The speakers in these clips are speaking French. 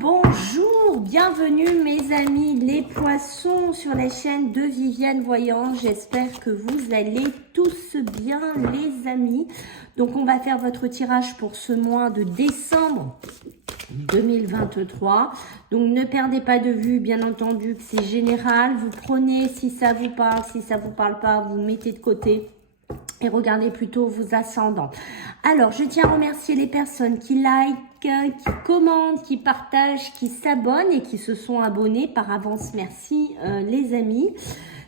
Bonjour, bienvenue mes amis les poissons sur la chaîne de Viviane Voyant. J'espère que vous allez tous bien les amis. Donc on va faire votre tirage pour ce mois de décembre 2023. Donc ne perdez pas de vue, bien entendu que c'est général. Vous prenez si ça vous parle, si ça vous parle pas, vous mettez de côté. Et regardez plutôt vos ascendants. Alors, je tiens à remercier les personnes qui likent, qui commentent, qui partagent, qui s'abonnent et qui se sont abonnés. Par avance, merci les amis.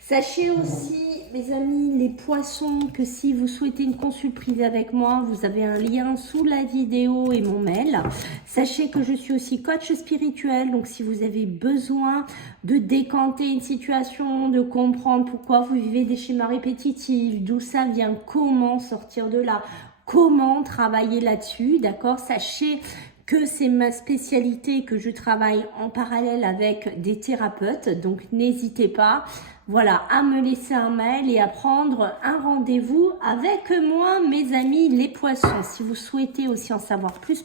Sachez aussi, mes amis, les poissons, que si vous souhaitez une consulte privée avec moi, vous avez un lien sous la vidéo et mon mail. Sachez que je suis aussi coach spirituel, donc si vous avez besoin de décanter une situation, de comprendre pourquoi vous vivez des schémas répétitifs, d'où ça vient, comment sortir de là, comment travailler là-dessus, d'accord? Sachez que c'est ma spécialité, que je travaille en parallèle avec des thérapeutes, donc n'hésitez pas, voilà, à me laisser un mail et à prendre un rendez-vous avec moi, mes amis les poissons. Si vous souhaitez aussi en savoir plus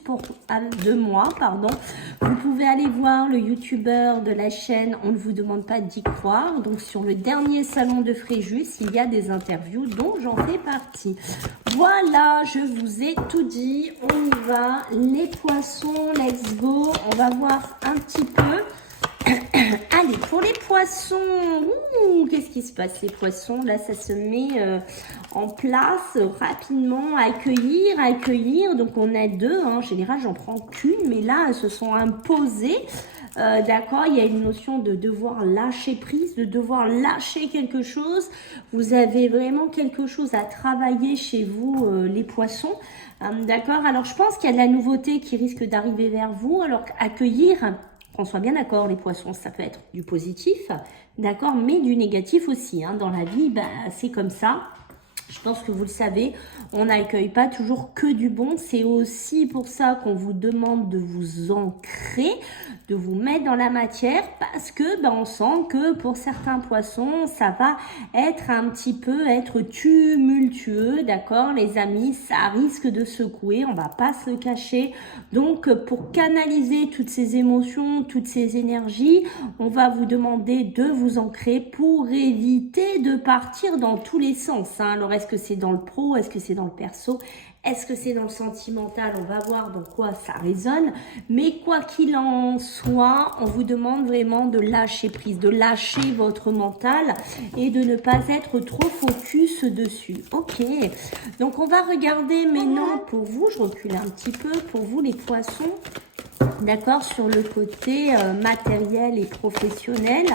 de moi, vous pouvez aller voir le youtubeur de la chaîne, on ne vous demande pas d'y croire. Donc sur le dernier salon de Fréjus, il y a des interviews dont j'en fais partie. Voilà, je vous ai tout dit, on y va, les poissons, let's go, on va voir un petit peu. Allez, pour les poissons, qu'est-ce qui se passe les poissons? Là, ça se met en place rapidement, accueillir. Donc, on a deux, en général, j'en prends qu'une, mais là, elles se sont imposées. D'accord, il y a une notion de devoir lâcher prise, de devoir lâcher quelque chose. Vous avez vraiment quelque chose à travailler chez vous, les poissons. D'accord, alors je pense qu'il y a de la nouveauté qui risque d'arriver vers vous. Alors, accueillir... Qu'on soit bien d'accord, les poissons, ça peut être du positif, d'accord, mais du négatif aussi. Hein. Dans la vie, ben, c'est comme ça. Je pense que vous le savez, on n'accueille pas toujours que du bon. C'est aussi pour ça qu'on vous demande de vous ancrer, de vous mettre dans la matière, parce que ben, on sent que pour certains poissons, ça va être un petit peu tumultueux, d'accord les amis, ça risque de secouer, on va pas se le cacher. Donc pour canaliser toutes ces émotions, toutes ces énergies, on va vous demander de vous ancrer pour éviter de partir dans tous les sens. Hein. Alors est-ce que c'est dans le pro, est-ce que c'est dans le perso, est-ce que c'est dans le sentimental? On va voir dans quoi ça résonne. Mais quoi qu'il en soit, on vous demande vraiment de lâcher prise, de lâcher votre mental et de ne pas être trop focus dessus. Ok, donc on va regarder maintenant pour vous, je recule un petit peu, pour vous les poissons, d'accord, sur le côté matériel et professionnel,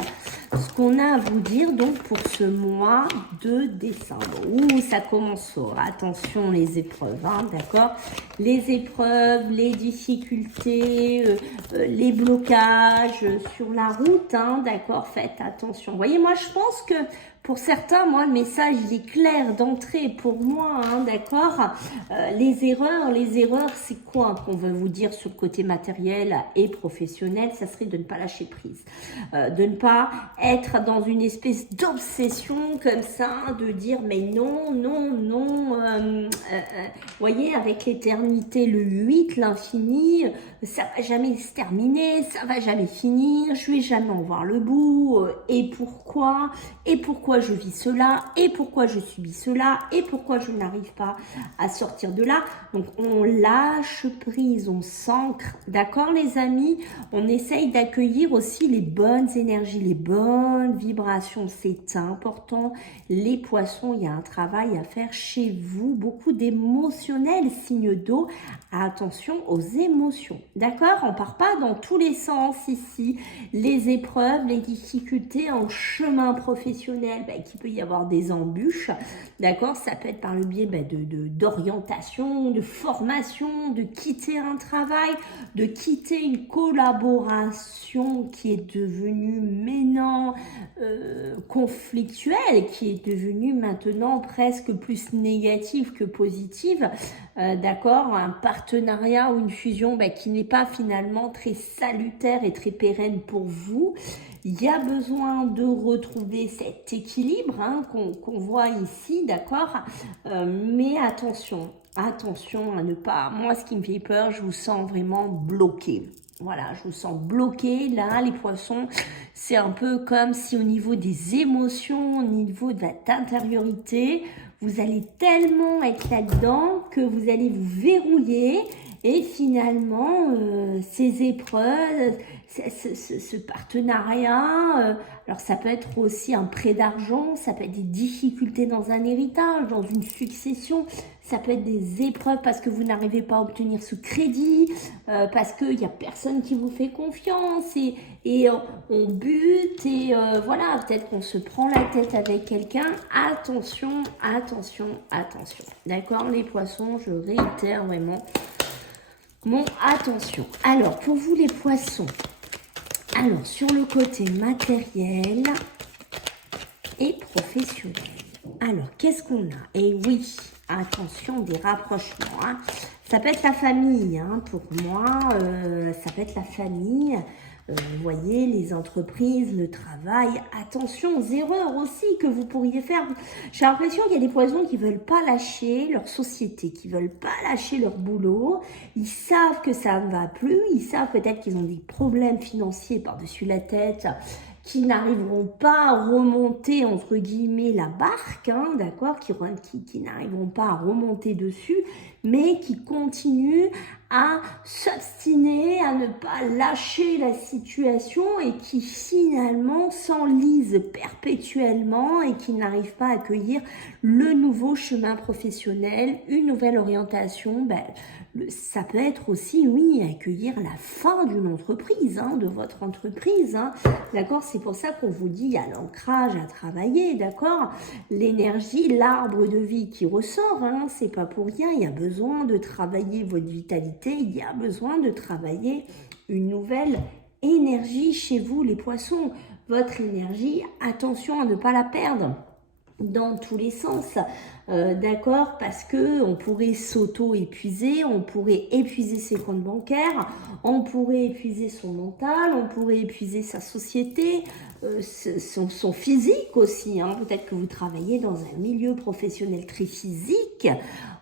ce qu'on a à vous dire donc pour ce mois de décembre. Ouh, ça commence fort. Attention les épreuves, hein, d'accord. Les épreuves, les difficultés, les blocages sur la route, hein, d'accord. Faites attention. Vous voyez, moi je pense que pour certains, moi, le message, il est clair d'entrée pour moi, hein, d'accord. Les erreurs, c'est quoi qu'on veut vous dire sur le côté matériel et professionnel? Ça serait de ne pas lâcher prise, de ne pas être dans une espèce d'obsession comme ça, de dire mais non, voyez, avec l'éternité, le 8, l'infini, ça va jamais se terminer, ça va jamais finir, je vais jamais en voir le bout, et pourquoi je vis cela, et pourquoi je subis cela, et pourquoi je n'arrive pas à sortir de là. Donc on lâche prise, on s'ancre, d'accord les amis, on essaye d'accueillir aussi les bonnes énergies, les bonnes vibrations, c'est important. Les poissons, il y a un travail à faire chez vous, beaucoup d'émotionnel, signe d'eau, attention aux émotions, d'accord, on part pas dans tous les sens ici. Les épreuves, les difficultés en chemin professionnel, qu'il peut y avoir des embûches, d'accord, ça peut être par le biais d'orientation, de formation, de quitter un travail, de quitter une collaboration qui est devenue maintenant conflictuelle, qui est devenue maintenant presque plus négative que positive, d'accord, un partenariat ou une fusion qui n'est pas finalement très salutaire et très pérenne pour vous. Il y a besoin de retrouver cet équilibre, hein, qu'on voit ici, d'accord, mais attention à ne pas, moi ce qui me fait peur, je vous sens vraiment bloqué. Voilà, je vous sens bloqué là, les poissons. C'est un peu comme si au niveau des émotions, au niveau de votre intériorité, vous allez tellement être là-dedans que vous allez vous verrouiller. Et finalement, ces épreuves, ce partenariat, alors ça peut être aussi un prêt d'argent, ça peut être des difficultés dans un héritage, dans une succession, ça peut être des épreuves parce que vous n'arrivez pas à obtenir ce crédit, parce qu'il n'y a personne qui vous fait confiance et on bute et voilà, peut-être qu'on se prend la tête avec quelqu'un. Attention, attention, attention. D'accord, les poissons, je réitère vraiment. Bon, attention. Alors, pour vous les poissons, alors sur le côté matériel et professionnel. Alors, qu'est-ce qu'on a? Et oui, attention, des rapprochements. Hein. Ça peut être la famille, hein, pour moi, ça peut être la famille. Vous voyez, les entreprises, le travail. Attention aux erreurs aussi que vous pourriez faire. J'ai l'impression qu'il y a des poissons qui ne veulent pas lâcher leur société, qui ne veulent pas lâcher leur boulot. Ils savent que ça ne va plus. Ils savent peut-être qu'ils ont des problèmes financiers par-dessus la tête, qui n'arriveront pas à remonter, entre guillemets, la barque, hein, d'accord, qui n'arriveront pas à remonter dessus, mais qui continuent à s'obstiner, à ne pas lâcher la situation et qui finalement s'enlisent perpétuellement et qui n'arrivent pas à accueillir le nouveau chemin professionnel, une nouvelle orientation. Ben, ça peut être aussi, oui, accueillir la fin d'une entreprise, hein, de votre entreprise, hein, d'accord. C'est pour ça qu'on vous dit, il y a l'ancrage à travailler, d'accord. L'énergie, l'arbre de vie qui ressort, hein, c'est pas pour rien. Il y a besoin de travailler votre vitalité, il y a besoin de travailler une nouvelle énergie chez vous, les poissons. Votre énergie, attention à ne pas la perdre dans tous les sens, d'accord, parce que on pourrait s'auto-épuiser, on pourrait épuiser ses comptes bancaires, on pourrait épuiser son mental, on pourrait épuiser sa société, son physique aussi, hein. Peut-être que vous travaillez dans un milieu professionnel très physique,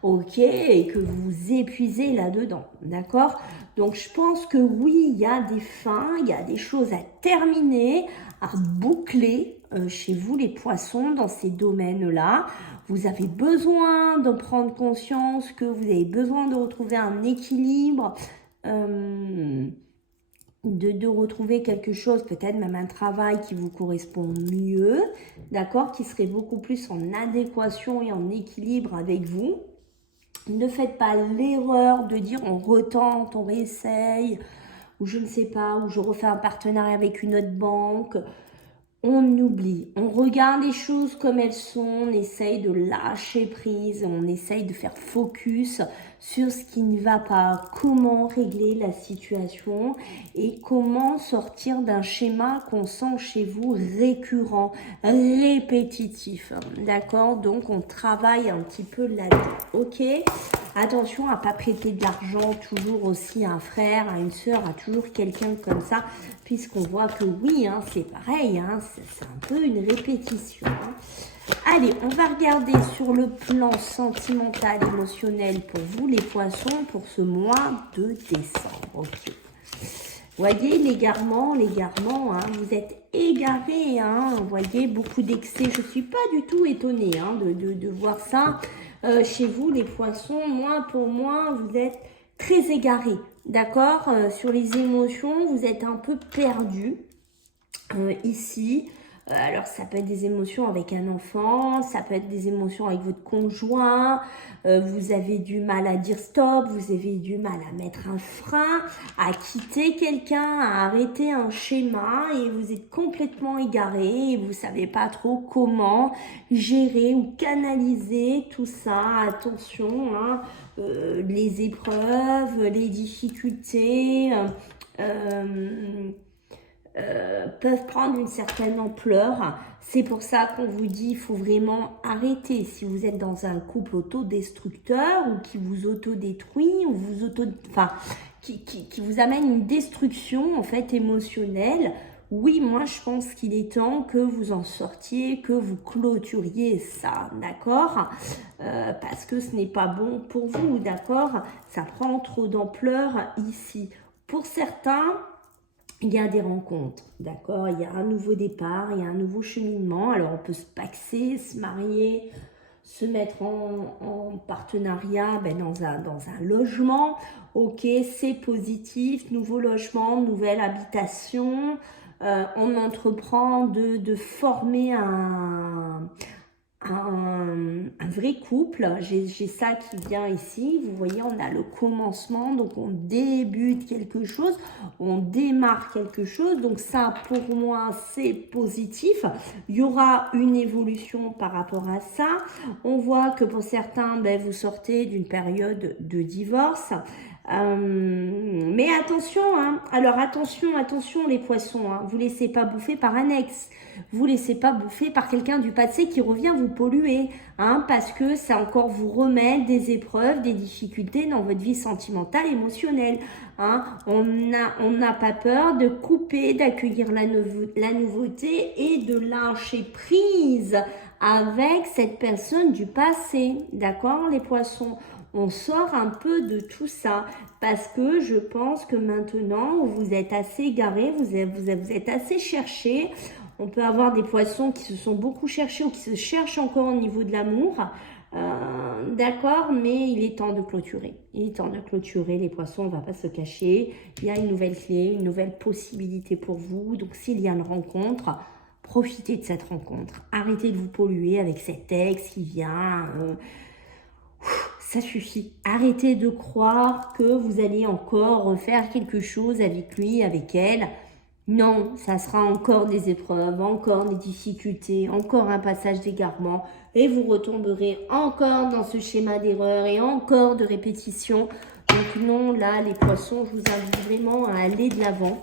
ok, et que vous vous épuisez là-dedans, d'accord. Donc je pense que oui, il y a des fins, il y a des choses à terminer, à boucler chez vous les poissons dans ces domaines-là. Vous avez besoin de prendre conscience que vous avez besoin de retrouver un équilibre, de retrouver quelque chose, peut-être même un travail qui vous correspond mieux, d'accord, qui serait beaucoup plus en adéquation et en équilibre avec vous. Ne faites pas l'erreur de dire on retente, on réessaye, ou je ne sais pas, ou je refais un partenariat avec une autre banque. On oublie, on regarde les choses comme elles sont, on essaye de lâcher prise, on essaye de faire focus sur ce qui ne va pas, comment régler la situation et comment sortir d'un schéma qu'on sent chez vous récurrent, répétitif, d'accord? Donc on travaille un petit peu là-dedans, ok? Attention à ne pas prêter de l'argent toujours aussi à un frère, à une sœur, à toujours quelqu'un comme ça, puisqu'on voit que oui, hein, c'est pareil, hein, c'est un peu une répétition. Hein. Allez, on va regarder sur le plan sentimental, émotionnel pour vous les poissons pour ce mois de décembre. Ok. Voyez l'égarement, hein, vous êtes égarés, hein, vous voyez beaucoup d'excès. Je ne suis pas du tout étonnée hein, de voir ça chez vous les poissons. Moi, pour moi, vous êtes très égarés, d'accord, sur les émotions, vous êtes un peu perdus ici. Alors, ça peut être des émotions avec un enfant, ça peut être des émotions avec votre conjoint, vous avez du mal à dire stop, vous avez du mal à mettre un frein, à quitter quelqu'un, à arrêter un schéma et vous êtes complètement égaré et vous savez pas trop comment gérer ou canaliser tout ça. Attention, hein, les épreuves, les difficultés, peuvent prendre une certaine ampleur. C'est pour ça qu'on vous dit il faut vraiment arrêter. Si vous êtes dans un couple autodestructeur ou qui vous autodétruit ou vous qui vous amène une destruction en fait émotionnelle, oui, moi je pense qu'il est temps que vous en sortiez, que vous clôturiez ça, d'accord, parce que ce n'est pas bon pour vous, d'accord, ça prend trop d'ampleur ici. pour certains, il y a des rencontres, d'accord? Il y a un nouveau départ, il y a un nouveau cheminement. Alors, on peut se paxer, se marier, se mettre en partenariat dans un logement. Ok, c'est positif, nouveau logement, nouvelle habitation. On entreprend de former un vrai couple. J'ai ça qui vient ici. Vous voyez, on a le commencement, donc on débute quelque chose, on démarre quelque chose. Donc ça, pour moi, c'est positif. Il y aura une évolution par rapport à ça. On voit que pour certains, vous sortez d'une période de divorce. Mais attention, hein. Alors attention les poissons, hein. Vous laissez pas bouffer par un ex, vous laissez pas bouffer par quelqu'un du passé qui revient vous polluer, hein, parce que ça encore vous remet des épreuves, des difficultés dans votre vie sentimentale, émotionnelle, hein. On n'a pas peur de couper, d'accueillir la nouveauté et de lâcher prise avec cette personne du passé, d'accord les poissons? On sort un peu de tout ça parce que je pense que maintenant, vous êtes assez égarés, vous êtes assez cherchés. On peut avoir des poissons qui se sont beaucoup cherchés ou qui se cherchent encore au niveau de l'amour. D'accord, mais il est temps de clôturer. Il est temps de clôturer les poissons, on ne va pas se cacher. Il y a une nouvelle clé, une nouvelle possibilité pour vous. Donc, s'il y a une rencontre, profitez de cette rencontre. Arrêtez de vous polluer avec cet ex qui vient... ça suffit. Arrêtez de croire que vous allez encore refaire quelque chose avec lui, avec elle. Non, ça sera encore des épreuves, encore des difficultés, encore un passage d'égarement. Et vous retomberez encore dans ce schéma d'erreur et encore de répétition. Donc non, là, les poissons, je vous invite vraiment à aller de l'avant.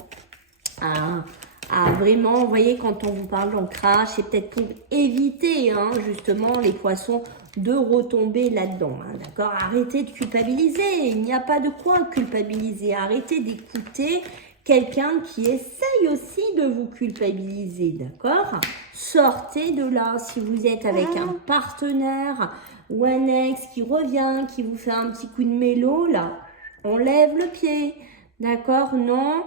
À vraiment, vous voyez, quand on vous parle d'ancrage, c'est peut-être pour éviter, hein, justement, les poissons de retomber là-dedans, hein, d'accord? Arrêtez de culpabiliser, il n'y a pas de quoi culpabiliser. Arrêtez d'écouter quelqu'un qui essaye aussi de vous culpabiliser, d'accord? Sortez de là. Si vous êtes avec un partenaire ou un ex qui revient, qui vous fait un petit coup de mélo, là, on lève le pied. D'accord? Non.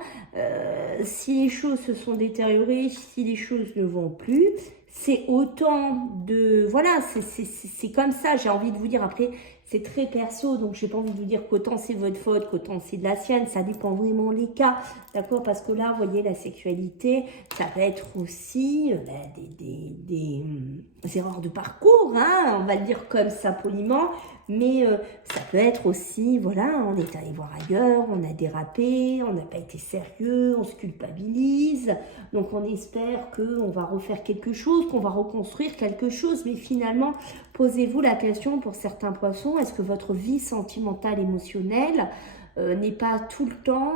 Si les choses se sont détériorées, si les choses ne vont plus, c'est autant de... Voilà, c'est comme ça, j'ai envie de vous dire. Après, c'est très perso, donc j'ai pas envie de vous dire qu'autant c'est votre faute, qu'autant c'est de la sienne. Ça dépend vraiment les cas, d'accord? Parce que là, vous voyez, la sexualité, ça peut être aussi des erreurs de parcours, hein, on va le dire comme ça poliment. Mais ça peut être aussi, voilà, on est allé voir ailleurs, on a dérapé, on n'a pas été sérieux, on se culpabilise. Donc on espère qu'on va refaire quelque chose, qu'on va reconstruire quelque chose. Mais finalement, posez-vous la question pour certains poissons, est-ce que votre vie sentimentale, émotionnelle n'est pas tout le temps...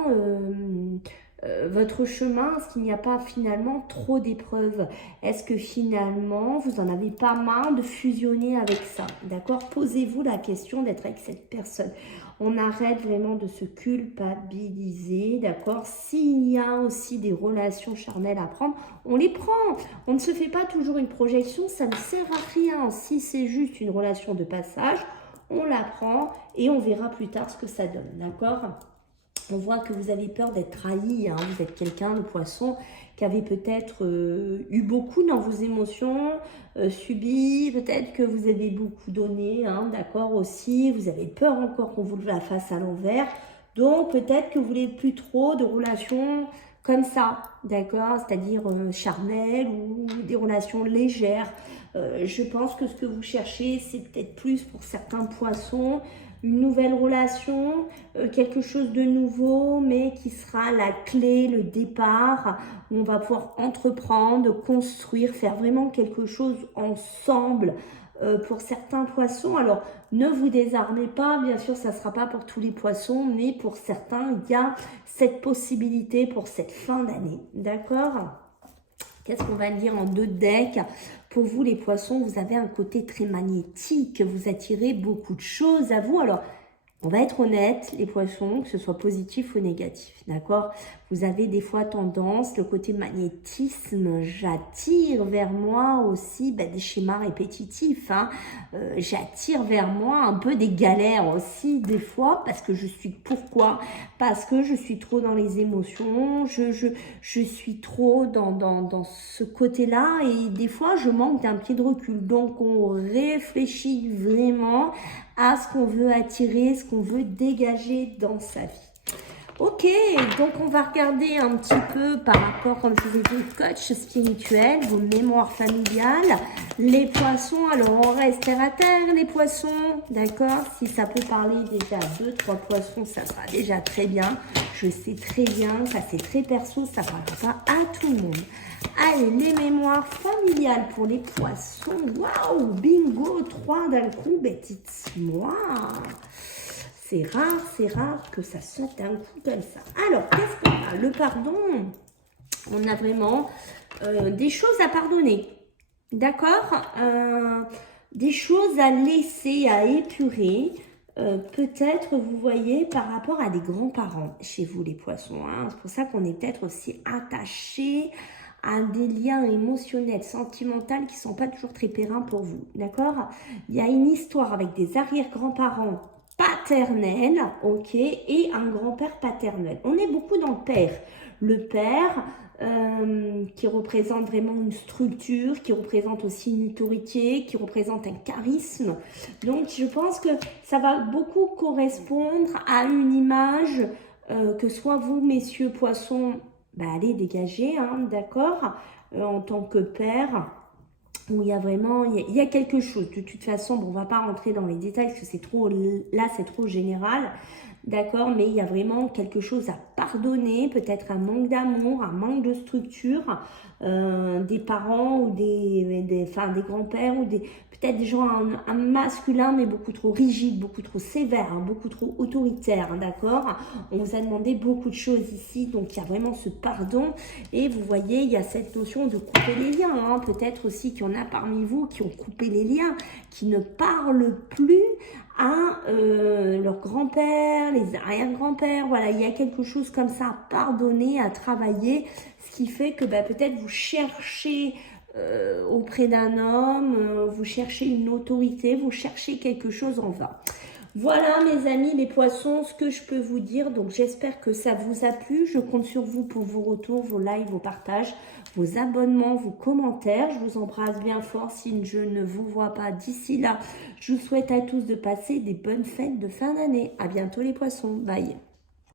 votre chemin, est-ce qu'il n'y a pas finalement trop d'épreuves? Est-ce que finalement, vous en avez pas marre de fusionner avec ça? D'accord? Posez-vous la question d'être avec cette personne. On arrête vraiment de se culpabiliser, d'accord? S'il y a aussi des relations charnelles à prendre, on les prend. On ne se fait pas toujours une projection, ça ne sert à rien. Si c'est juste une relation de passage, on la prend et on verra plus tard ce que ça donne, d'accord? On voit que vous avez peur d'être trahi, hein. Vous êtes quelqu'un, le poisson, qui avait peut-être eu beaucoup dans vos émotions, subi, peut-être que vous avez beaucoup donné, hein, d'accord aussi. Vous avez peur encore qu'on vous la fasse à l'envers. Donc, peut-être que vous voulez plus trop de relations comme ça, d'accord? C'est-à-dire charnelles ou des relations légères. Je pense que ce que vous cherchez, c'est peut-être plus pour certains poissons, une nouvelle relation, quelque chose de nouveau, mais qui sera la clé, le départ, où on va pouvoir entreprendre, construire, faire vraiment quelque chose ensemble pour certains poissons. Alors, ne vous désarmez pas, bien sûr, ça ne sera pas pour tous les poissons, mais pour certains, il y a cette possibilité pour cette fin d'année, d'accord ? Qu'est-ce qu'on va dire en 2 decks? Pour vous, les poissons, vous avez un côté très magnétique. Vous attirez beaucoup de choses à vous. Alors, on va être honnête, les poissons, que ce soit positif ou négatif, d'accord? Vous avez des fois tendance, le côté magnétisme, j'attire vers moi aussi des schémas répétitifs. Hein. J'attire vers moi un peu des galères aussi des fois parce que pourquoi? Parce que je suis trop dans les émotions, je suis trop dans ce côté-là et des fois je manque d'un pied de recul. Donc on réfléchit vraiment à ce qu'on veut attirer, ce qu'on veut dégager dans sa vie. Ok, donc on va regarder un petit peu par rapport, comme je vous ai dit, coach spirituel, vos mémoires familiales, les poissons. Alors on reste terre à terre, les poissons, d'accord? Si ça peut parler déjà 2-3 poissons, ça sera déjà très bien. Je sais très bien, ça c'est très perso, ça ne parlera pas à tout le monde. Allez, les mémoires familiales pour les poissons. Waouh, bingo, 3 d'un coup, dites-moi. C'est rare que ça saute d'un coup comme ça. Alors, qu'est-ce qu'on a? Le pardon, on a vraiment des choses à pardonner. D'accord? Des choses à laisser, à épurer. Peut-être, vous voyez, par rapport à des grands-parents chez vous, les poissons. Hein. C'est pour ça qu'on est peut-être aussi attaché à des liens émotionnels, sentimentaux qui ne sont pas toujours très périns pour vous. D'accord? Il y a une histoire avec des arrière-grands-parents paternel, ok, et un grand-père paternel. On est beaucoup dans le père. Le père qui représente vraiment une structure, qui représente aussi une autorité, qui représente un charisme. Donc, je pense que ça va beaucoup correspondre à une image que soit vous, messieurs poissons, allez dégager, hein, d'accord, en tant que père, où il y a vraiment, il y a quelque chose. De toute façon, bon, on va pas rentrer dans les détails parce que c'est trop, là c'est trop général, d'accord, mais il y a vraiment quelque chose à pardonner, peut-être un manque d'amour, un manque de structure, des parents ou des grands-pères ou peut-être des gens, un masculin mais beaucoup trop rigide, beaucoup trop sévère, hein, beaucoup trop autoritaire, hein, d'accord. On vous a demandé beaucoup de choses ici, donc il y a vraiment ce pardon et vous voyez, il y a cette notion de couper les liens, hein, peut-être aussi qu'il y en a parmi vous qui ont coupé les liens, qui ne parlent plus à leur grand-père, les arrière-grands-pères, voilà, il y a quelque chose comme ça à pardonner, à travailler, ce qui fait que peut-être vous cherchez auprès d'un homme, vous cherchez une autorité, vous cherchez quelque chose en vain. Voilà mes amis les poissons, ce que je peux vous dire. Donc j'espère que ça vous a plu. Je compte sur vous pour vos retours, vos likes, vos partages, vos abonnements, vos commentaires. Je vous embrasse bien fort si je ne vous vois pas d'ici là. Je vous souhaite à tous de passer des bonnes fêtes de fin d'année. À bientôt les poissons. Bye.